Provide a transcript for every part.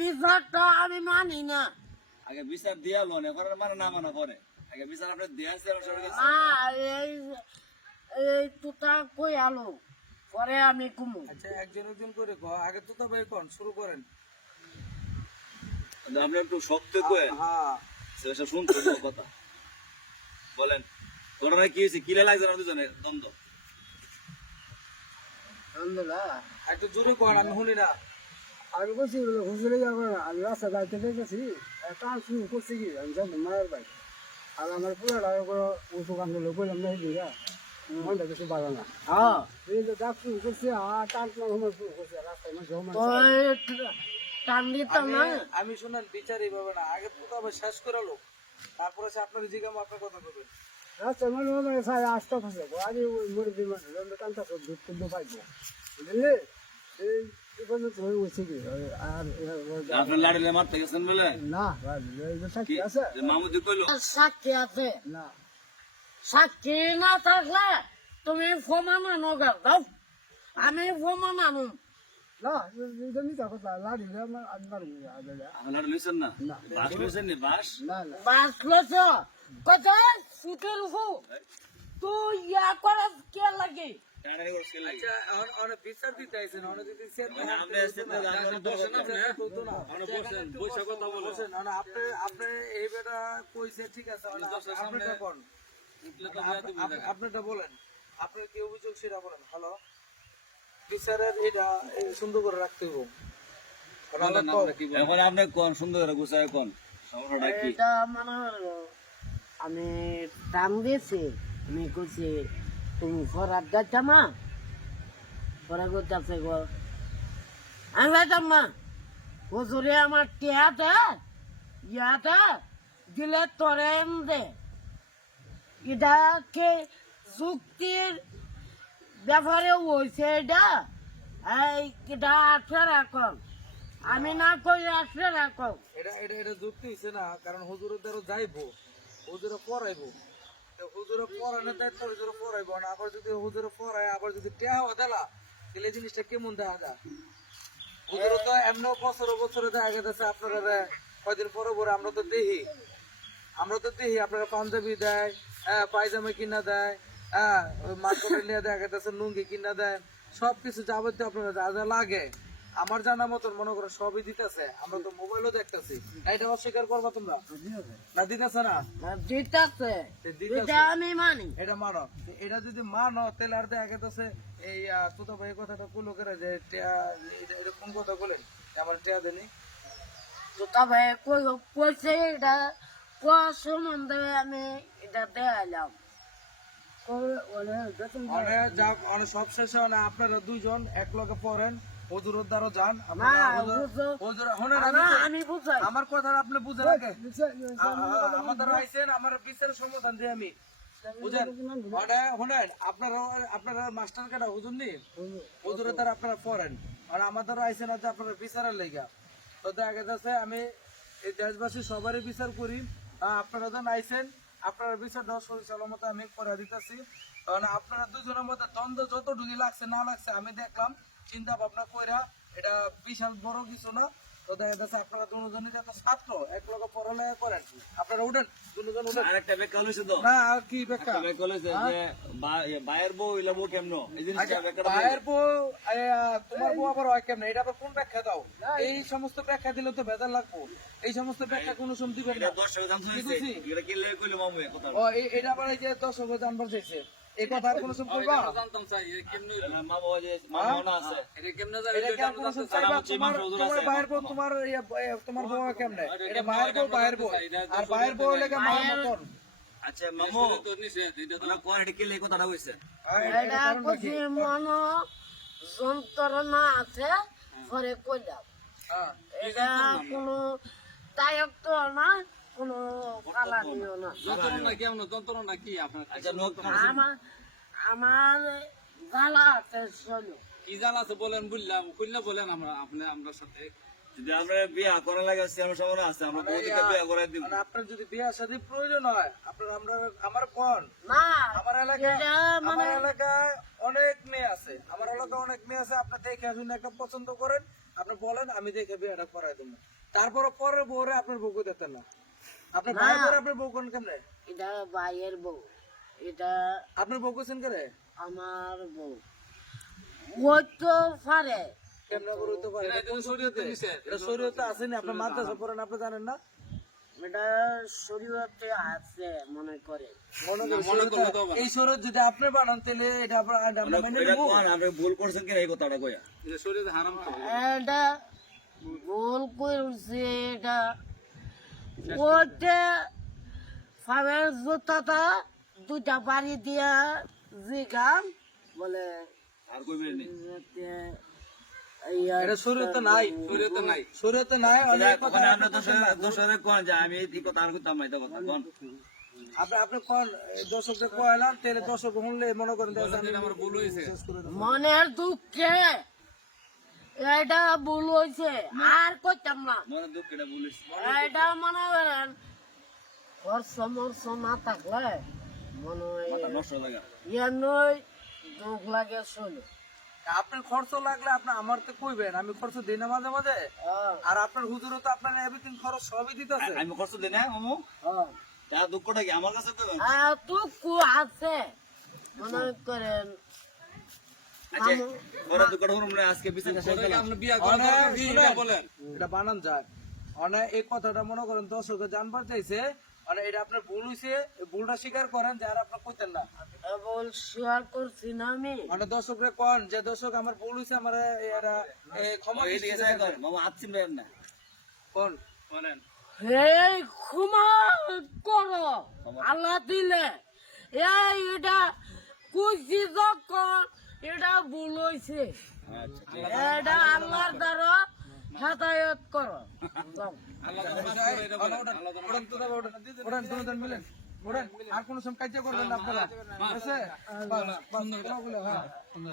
বিচারটা আমি মানি না। আগে বিচার দিয়া লোন এখন মানে না মানা পরে আগে বিচার আপনি দিয়েছে না এই এই তুতা কই আলো পরে আমি কুমু। আচ্ছা একজন একজন করে কও আগে তো ভাই কোন শুরু করেন। আপনি একটু শক্ত করে হ্যাঁ সেটা শুনতে কথা বলেন ঘটনা কি হয়েছে কিলে লাগছে না দুজনে দ্বন্দ্ব আলহামদুলিল্লাহ একটু জোরে কোন আমি শুনি না। আমি বলছি হুজুরে যাবো আমি রাস্তা গাড়িতে দেখেছি টান শুরু করছি কি আমি জানি মায়ের ভাই আর আমার পুরোটা উঁচু কান লোক বললাম না দিঘা মনটা কিছু ভালো না হ্যাঁ এই যে ডাক শুরু করছে আর টান সময় শুরু করছে রাস্তায় মানে ওই টান দিতাম না। আমি শুনেন বিচার এইভাবে না আগে তো ভাই শেষ করে লোক তারপরে সে আপনার জিজ্ঞাসা আপনার কথা বলবেন। রাস্তায় মানে মানে সাড়ে 8টা খসে আমি মরে দিই মানে টানটা দুধ পাইবো বুঝলি এই পর্যন্ত হয়ে গেছে কি আর আপনার লাড়িলে মারতে গেছেন বলে না সাক্ষী আছে যে মামুদি কইলো সাক্ষী আছে না সাক্ষী না থাকলে তুমি প্রমাণ আনো দাও আমি প্রমাণ আনো। না এটা মিথ্যা কথা লাড়িলে আমার আমি পারবো না আপনার লাড়ি লইছেন না না। বাস লইছেন নি বাস না না বাঁচলছ কথা সুখের হু তুই ইয়া করে কে লাগে টাড়ারি করছে লাগে আচ্ছা অনেক বিচার দিতে আইছেন অনেক যদি আপনি এসেছেন না আপনি বসেন আপনি আপনি বসেন বসে কথা বলেন বলছেন না আপনি আপনি এই বেটা কইছে ঠিক আছে আপনারটা কোন আপনারটা বলেন আপনার কি অভিযোগ সেটা বলেন। হ্যালো বিচারের এটা সুন্দর করে রাখতে হবে। এখন আপনি কোন সুন্দর করে গুছায় কোন সমস্যাটা কি এটা মানে আমি টান দিয়েছি আমি কইছি তুমি ফরাত যাচ্ছ না পরে করতেছে গো আমি যাইতাম না হুজুরে আমার টিয়াতে ইয়াতে দিলে তোরে দে এটাকে যুক্তির ব্যাপারে হয়েছে এটা এই এটা আটকে রাখো আমি না কই আটকে রাখো এটা এটা এটা যুক্তি হইছে না কারণ হুজুরের দ্বারা যাইবো হুজুরে পড়াইবো হুজুরে পড়ানোর দায়িত্ব হুজুরে পড়াইবো না আবার যদি হুজুরে পড়ায় আবার যদি টেহাও দেলা তাহলে এই জিনিসটা কেমন দেখা যায়। হুজুরে তো এমন বছরে বছরে দেখা গেছে আপনারা কয়দিন পরে পরে আমরা তো দেখি আপনারা পাঞ্জাবি দেয় হ্যাঁ পায়জামা কিনা দেয় হ্যাঁ মার্কেটে নিয়ে দেখা গেছে লুঙ্গি কিনা দেয় সবকিছু যাবতীয় আপনারা যা যা লাগে আমার জানা মতন মনে করো সবই দিতেছে আমরা তো মোবাইলও দেখতেছি এটা অস্বীকার করবা তোমরা না দিতেছে না জিতাছে এটা আমি মানি এটা মানো এটা যদি মানো তাহলে আর দেখা গেছে এই তোতা ভাই কথাটা কুলো করে যে এটা কোন কথা বলেন আমার টিয়া দেনি তো তবে কইছে এটা কোয়া সম্বন্ধে আমি এটা দেখাইলাম অনেক সব শেষে আপনারা দুইজন এক লগে পড়েন হুজুরের দ্বারা যান আমি বুঝাই আমার কথা আপনি বুঝেন আগে আমার দ্বারা আইসেন আমার বিচারের সমাধান যে আমি বুঝেন শোনেন আপনারা মাস্টার কাটা হুজুর নি হুজুরের দ্বারা আপনারা পড়েন আর আমার দ্বারা আইসেন আছে আপনারা বিচারের লেগা তো দেখা যাচ্ছে আমি এই দেশবাসী সবারই বিচার করি আপনারা যখন আইসেন আপনারা বিচার দেওয়ার সরিষালের মতো আমি করে দিতেছি কারণ আপনারা দুজনের মধ্যে দ্বন্দ্ব যতটুকু লাগছে না লাগছে আমি দেখলাম চিন্তা ভাবনা কইরা এটা বিশাল বড় কিছু না তো দেখা যাচ্ছে আপনারা দুজনই যত ছাত্র এক লগে পড়ালেখা করেন আপনারা উঠেন দুজন উঠেন আরেকটা বেকা লইছে তো না আর কি বেকা বেকা লইছে যে বাইরের বউ ইলা বউ কেমনো এই জিনিসটা বেকা ভাইয়ের বউ তোমার বউ আবার হয় কেমন এটা আবার কোন ব্যাখ্যা দাও এই সমস্ত ব্যাখ্যা দিলে তো ভেজাল লাগবো এই সমস্ত ব্যাখ্যা কোনো সময় দিবেন না দর্শক জানতে হইছে এটা কি লে কইলো মামু এই কথা ও এটা আবার এই যে দর্শক জানবার চাইছে এই কথা আর কোনো সময় কইবা জানতাম চাই কেমনে মামু যে মামু না আছে এটা কেমনে যায় এটা কেমন কোনো সময় চাইবা তোমার ভাইয়ের বউ তোমার বউ কেমনে এটা ভাইয়ের বউ আর ভাইয়ের বউ লেগে মামা মতন আচ্ছা মামু এটা কোন এটা কি লে কথাটা হইছে এটা কইছি মন যন্ত্রণা আছে পরে কইলাম এটা কোনো তায়ক তো না কোনো কালানিও না যন্ত্রণা কেমন যন্ত্রণা কি আপনার আচ্ছা লোক আমার জ্বালা আছে শোনো কি জ্বালা আছে বলেন বললাম কইলে বলেন আমরা সাথে যদি আমরা বিয়ে করা লাগে আমার সময় আছে আমরা বৌদিকে বিয়ে করে দিব মানে আপনার যদি বিয়ে শাদী প্রয়োজন হয় আপনার আমার কোন না আমার এলাকায় এটা আমার মানে এলাকায় অনেক মেয়ে আছে আমার এলাকায় অনেক মেয়ে আছে আপনি দেখে আপনি একটা পছন্দ করেন আপনি বলেন আমি দেখে বিয়েটা করাই দেবো তারপরে পরের বউরে আপনার বউকে দিতেন না আপনার ভাই বউরে আপনার বউ কোন কেমনে এটা ভাইয়ের বউ, এটা আপনার বউ কোছেন করে আমার বউ। ওই তো পারে কেমনে করে হইতে পারে এটা শরীয়তে আছে না আপনার মাদ্রাসা পড়েন আপনি জানেন না এটা শরীয়তে আছে মনে করে। এই শরীয়ত যদি আপনি বানান তাহলে এটা আমরা মেনে এটা নিব কোন আপনি ভুল করছেন কিনা এই কথাটা কইয়া এটা ভুল করছে, এটা ওইটা ফামের জুতাটা দুটা বাড়ি দিয়া জিগাম বলে আর কইবেন নি এটা শরীয়তে নাই শরীয়তে নাই অনেক কথা ওখানে আপনি দোষরে কোন যে আমি এই কথা আর করতাম না এটা কথা কোন আপনি কোন দর্শকদের কয়লাম তাহলে দর্শক শুনলে মনে করেন আমার ভুল হয়েছে মনের দুঃখে এটা ভুল হয়েছে আর করতাম না। মনে দুঃখ এটা বলিস এটা মনে করেন খরচ মরচ না থাকলে মনে হয় মাথা নষ্ট লাগা নয় দুঃখ লাগে শোনে। আপনার খরচ লাগলে আপনি আমার তো কইবেন আমি খরচ দিই না মাঝে মাঝে আর আপনার হুজুরও তো আপনার এভরিথিং খরচ সবই দিতেছে আমি কষ্ট দেই না মামু তা দুঃখটা কি আমার কাছে কইবেন টুকু আছে মনে করেন আচ্ছা ওরা দুঃখটা হলো না আজকে বিচার শেষ করলাম এটা বানান যায় অনেক এই কথাটা মনে করেন দর্শকে জানবার চাইছে মানে এটা আপনার ভুল হয়েছে ভুলটা স্বীকার করেন যে আর আপনার কইতেন না বল শেয়ার করছি না আমি। মানে দর্শকরা কোন যে দর্শক আমার ভুল হয়েছে আমার এরা ক্ষমা এই দিকে যাই কর মামু আচ্ছিন বের না কোন বলেন এই ক্ষমা করো আল্লাহ দিলে এই এটা কুচি যখন এটা ভুল হয়েছে আচ্ছা এটা আল্লাহর দ্বারা হেদায়ত করো যাও। আর কোন সময় কাজ করবেন না আপনারা ঠিক আছে? হ্যাঁ।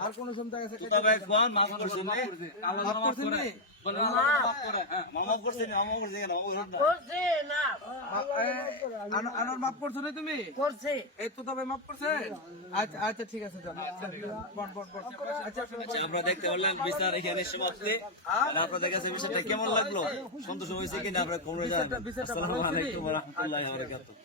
আর কোন সময় তবে কোন মাফ করছেন নি মাফ করছেন নি? মামা করছেন মামা করছেন কেন করছি না আনোয়ার মাফ করছো না তুমি করছি এই তো তবে মাফ করছেন আচ্ছা আচ্ছা ঠিক আছে যান বন বন বন আচ্ছা আমরা দেখতে পারলাম বিচার এখানে সমাপ্তি আর আপনাদের কাছে বিষয়টা কেমন লাগলো সন্তোষ হয়েছে কিনা আপনারা কমরে যান আসসালামু আলাইকুম ওয়া রাহমাতুল্লাহি ওয়া বারাকাতুহু